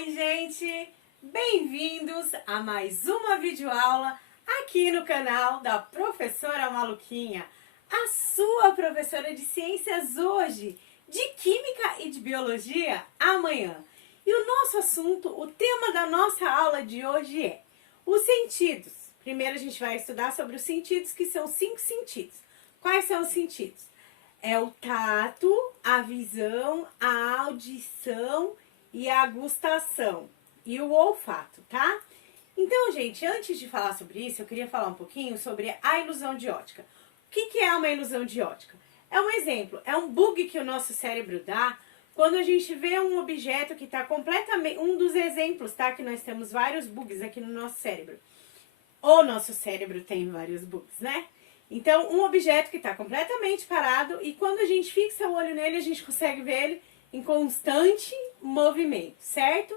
Oi, gente! Bem-vindos a mais uma videoaula aqui no canal da Professora Maluquinha, a sua professora de ciências hoje, de química e de biologia amanhã. E o nosso assunto, o tema da nossa aula de hoje é os sentidos. Primeiro a gente vai estudar sobre os sentidos, que são 5 sentidos. Quais são os sentidos? É o tato, a visão, a audição e a gustação e o olfato, tá? Então, gente, antes de falar sobre isso, eu queria falar um pouquinho sobre a ilusão de ótica. O que é uma ilusão de ótica? É um exemplo, é um bug que o nosso cérebro dá quando a gente vê um objeto que está completamente... Um dos exemplos, tá? Que nós temos vários bugs aqui no nosso cérebro. O nosso cérebro tem vários bugs, né? Então, um objeto que está completamente parado e quando a gente fixa o olho nele, a gente consegue ver ele em constante movimento, certo?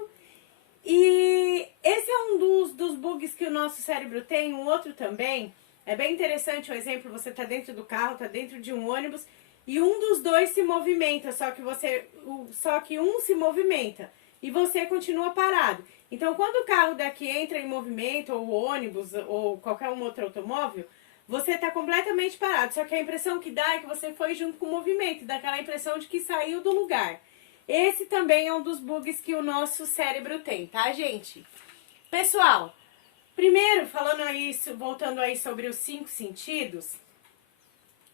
E esse é um dos bugs que o nosso cérebro tem. Um outro também, é bem interessante o exemplo, você está dentro do carro, está dentro de um ônibus e um dos dois se movimenta, só que um se movimenta e você continua parado. Então, quando o carro daqui entra em movimento, ou o ônibus, ou qualquer um outro automóvel, você está completamente parado, só que a impressão que dá é que você foi junto com o movimento, dá aquela impressão de que saiu do lugar. Esse também é um dos bugs que o nosso cérebro tem, tá, gente? Pessoal, primeiro, voltando aí sobre os 5 sentidos,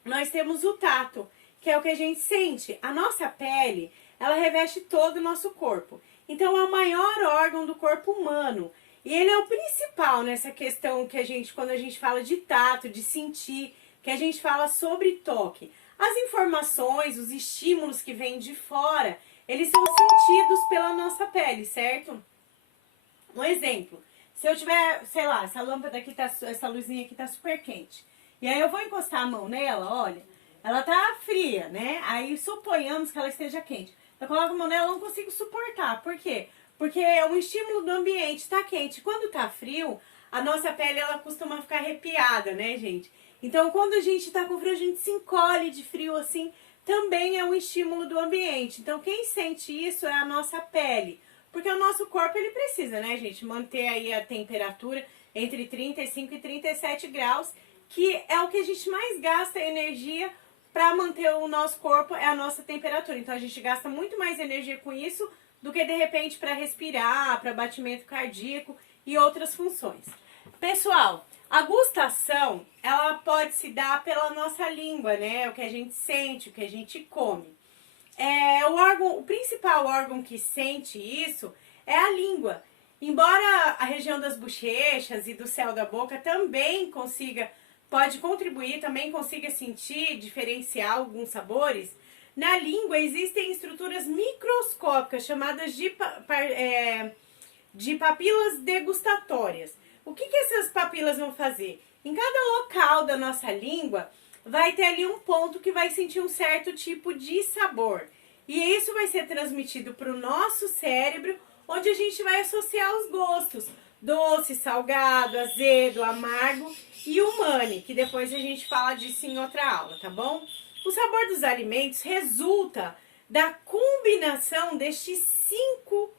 nós temos o tato, que é o que a gente sente. A nossa pele, ela reveste todo o nosso corpo. Então, é o maior órgão do corpo humano. E ele é o principal nessa questão que quando a gente fala de tato, de sentir, que a gente fala sobre toque. As informações, os estímulos que vêm de fora, eles são sentidos pela nossa pele, certo? Um exemplo, se eu tiver, sei lá, essa lâmpada aqui, essa luzinha aqui tá super quente. E aí eu vou encostar a mão nela, olha, ela tá fria, né? Aí suponhamos que ela esteja quente. Eu coloco a mão nela, eu não consigo suportar. Por quê? Porque é um estímulo do ambiente, tá quente. Quando tá frio, a nossa pele, ela costuma ficar arrepiada, né, gente? Então, quando a gente tá com frio, a gente se encolhe de frio, assim, também é um estímulo do ambiente. Então, quem sente isso é a nossa pele. Porque o nosso corpo, ele precisa, né, gente, manter aí a temperatura entre 35 e 37 graus, que é o que a gente mais gasta energia para manter o nosso corpo, é a nossa temperatura. Então, a gente gasta muito mais energia com isso do que, de repente, para respirar, para batimento cardíaco e outras funções. Pessoal, a gustação, ela pode se dar pela nossa língua, né? O que a gente sente, o que a gente come. O principal órgão que sente isso é a língua. Embora a região das bochechas e do céu da boca também pode contribuir, também consiga sentir, diferenciar alguns sabores, na língua existem estruturas microscópicas chamadas de papilas degustatórias. O que essas papilas vão fazer? Em cada local da nossa língua vai ter ali um ponto que vai sentir um certo tipo de sabor. E isso vai ser transmitido para o nosso cérebro, onde a gente vai associar os gostos. Doce, salgado, azedo, amargo e umami, que depois a gente fala disso em outra aula, tá bom? O sabor dos alimentos resulta da combinação desses 5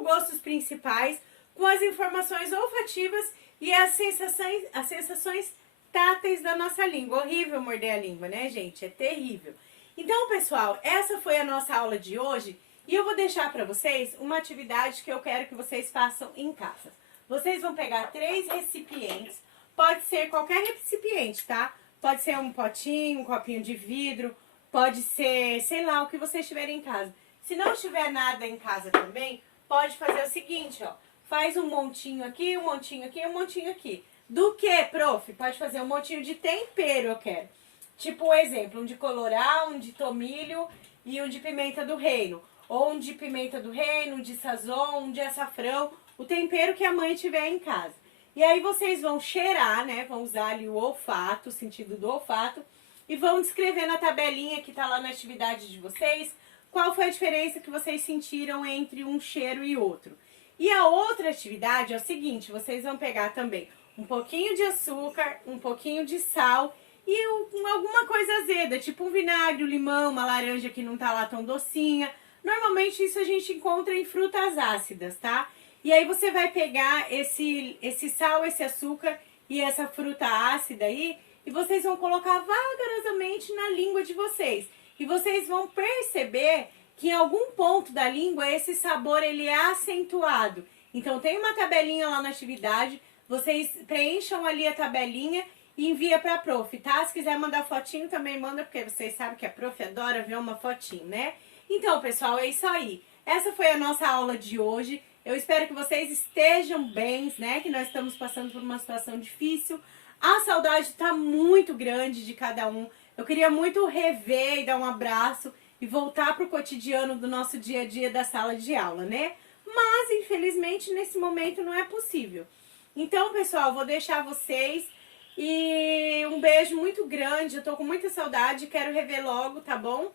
gostos principais com as informações olfativas e as sensações táteis da nossa língua. Horrível morder a língua, né, gente? É terrível. Então, pessoal, essa foi a nossa aula de hoje e eu vou deixar para vocês uma atividade que eu quero que vocês façam em casa. Vocês vão pegar 3 recipientes, pode ser qualquer recipiente, tá? Pode ser um potinho, um copinho de vidro, pode ser, sei lá, o que vocês tiverem em casa. Se não tiver nada em casa também, pode fazer o seguinte, ó. Faz um montinho aqui, um montinho aqui, um montinho aqui. Do que, prof? Pode fazer um montinho de tempero, eu quero. Tipo o exemplo, um de colorau, um de tomilho e um de pimenta do reino. Ou um de pimenta do reino, um de sazon, um de açafrão. O tempero que a mãe tiver em casa. E aí vocês vão cheirar, né? Vão usar ali o olfato, o sentido do olfato. E vão descrever na tabelinha que tá lá na atividade de vocês qual foi a diferença que vocês sentiram entre um cheiro e outro. E a outra atividade é o seguinte, vocês vão pegar também um pouquinho de açúcar, um pouquinho de sal e alguma coisa azeda, tipo um vinagre, um limão, uma laranja que não tá lá tão docinha. Normalmente isso a gente encontra em frutas ácidas, tá? E aí você vai pegar esse sal, esse açúcar e essa fruta ácida aí e vocês vão colocar vagarosamente na língua de vocês. E vocês vão perceber que em algum ponto da língua esse sabor ele é acentuado. Então tem uma tabelinha lá na atividade, vocês preencham ali a tabelinha e envia para a prof, tá? Se quiser mandar fotinho também manda, porque vocês sabem que a prof adora ver uma fotinho, né? Então, pessoal, é isso aí. Essa foi a nossa aula de hoje. Eu espero que vocês estejam bem, né? Que nós estamos passando por uma situação difícil. A saudade está muito grande de cada um. Eu queria muito rever e dar um abraço e voltar para o cotidiano do nosso dia a dia da sala de aula, né? Mas, infelizmente, nesse momento não é possível. Então, pessoal, vou deixar vocês e um beijo muito grande. Eu tô com muita saudade, quero rever logo, tá bom?